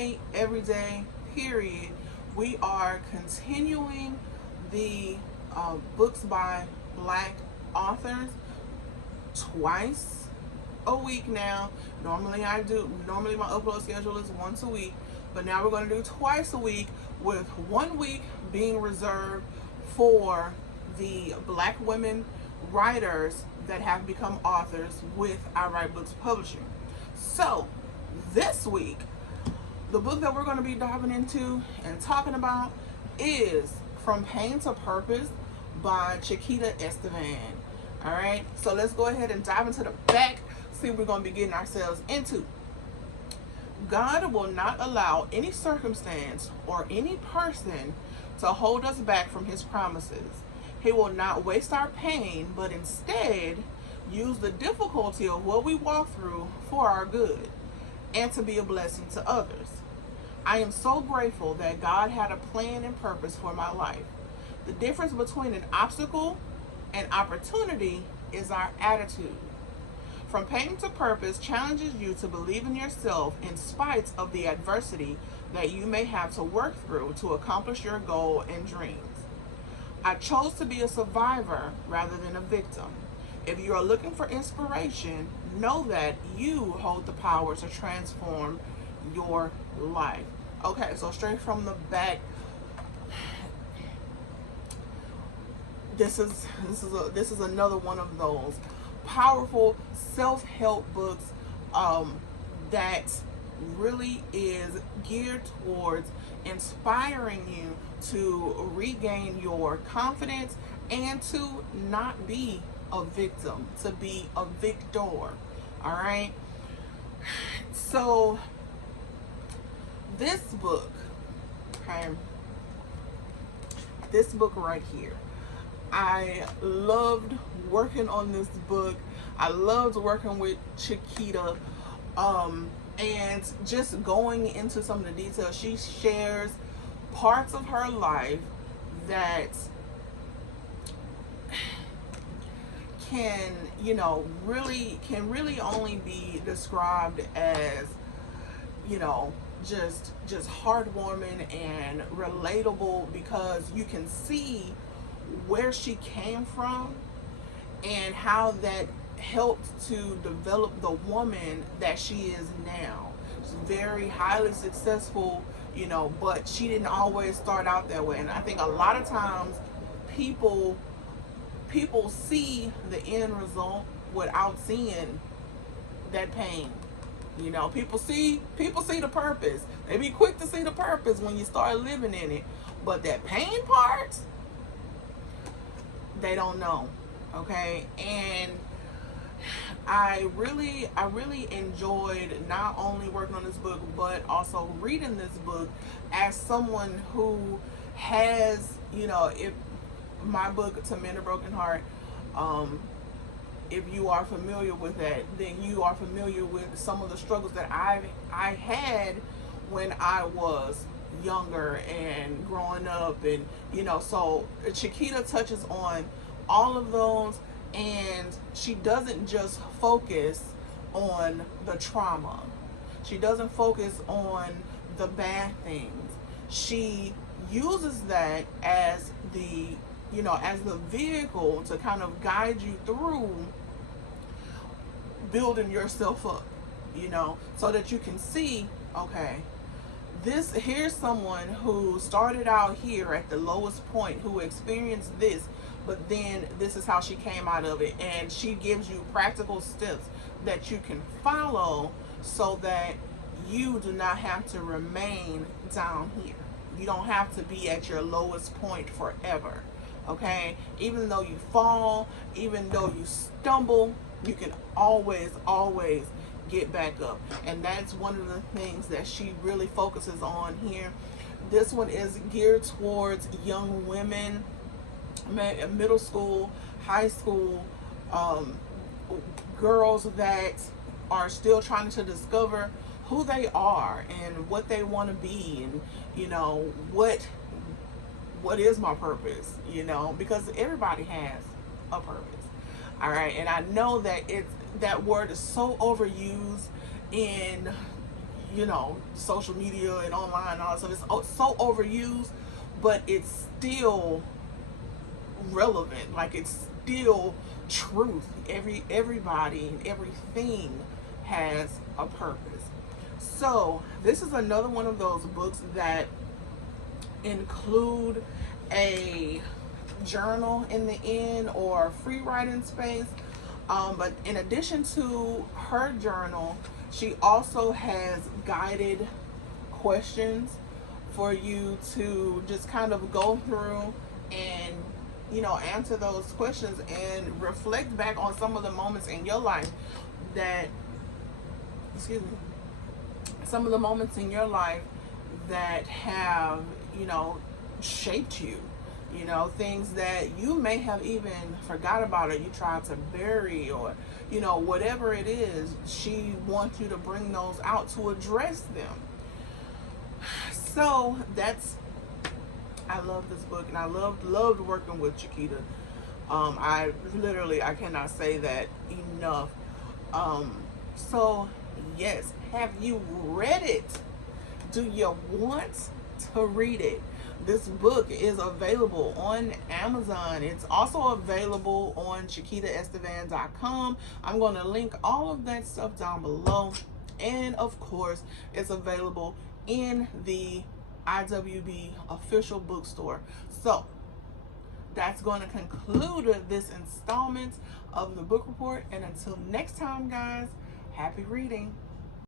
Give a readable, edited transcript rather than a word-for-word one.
day, every day, period. We are continuing the books by Black authors twice a week now. Normally my upload schedule is once a week, but now we're going to do twice a week, with 1 week being reserved for the Black women writers that have become authors with I Write Books Publishing. So this week, the book that we're going to be diving into and talking about is From Pain to Purpose by Chiquita Estavan. All right, so let's go ahead and dive into the back, see what we're going to be getting ourselves into. God will not allow any circumstance or any person to hold us back from his promises. He will not waste our pain, but instead use the difficulty of what we walk through for our good and to be a blessing to others. I am so grateful that God had a plan and purpose for my life. The difference between an obstacle and opportunity is our attitude. From Pain to Purpose challenges you to believe in yourself in spite of the adversity that you may have to work through to accomplish your goal and dreams. I chose to be a survivor rather than a victim. If you are looking for inspiration, know that you hold the power to transform your life. Okay, so straight from the back, this is another one of those powerful self-help books that really is geared towards inspiring you to regain your confidence and to not be a victim, to be a victor. All right, so this book, okay, this book right here, I loved working on this book. I loved working with Chiquita, and just going into some of the details. She shares parts of her life that can, really only be described as, just heartwarming and relatable, because you can see where she came from and how that helped to develop the woman that she is now. She's very highly successful, but she didn't always start out that way. And I think a lot of times people see the end result without seeing that pain. People see the purpose. They be quick to see the purpose when you start living in it, but that pain part, they don't know. Okay, and I really enjoyed not only working on this book, but also reading this book as someone who has, if my book, To Mend a Broken Heart, if you are familiar with that, then you are familiar with some of the struggles that I had when I was younger and growing up, and so Chiquita touches on all of those, and she doesn't just focus on the trauma. She doesn't focus on the bad things. She uses that as the vehicle to kind of guide you through building yourself up, so that you can see, okay, here's someone who started out here at the lowest point, who experienced this, but then this is how she came out of it. And she gives you practical steps that you can follow so that you do not have to remain down here. You don't have to be at your lowest point forever. Okay, even though you fall, even though you stumble, you can always get back up. And that's one of the things that she really focuses on here. This one is geared towards young women, middle school, high school, girls that are still trying to discover who they are and what they want to be, and what is my purpose, because everybody has a purpose. All right, and I know that that word is so overused in you know, social media and online and all that stuff. It's so overused, but it's still relevant. Like, it's still truth. Everybody and everything has a purpose. So this is another one of those books that include a journal in the end or free writing space. But in addition to her journal, she also has guided questions for you to just kind of go through and, you know, answer those questions and reflect back on some of the moments in your life that, excuse me, some of the moments in your life that have, you know, shaped you. You know, things that you may have even forgot about, or you tried to bury, or, you know, whatever it is, she wants you to bring those out to address them. So that's, I love this book, and I loved working with Chiquita. I cannot say that enough. So yes, have you read it? Do you want to read it? This book is available on Amazon. It's also available on ChiquitaEstavan.com. I'm going to link all of that stuff down below. And of course, it's available in the IWB official bookstore. So that's going to conclude this installment of the book report. And until next time, guys, happy reading.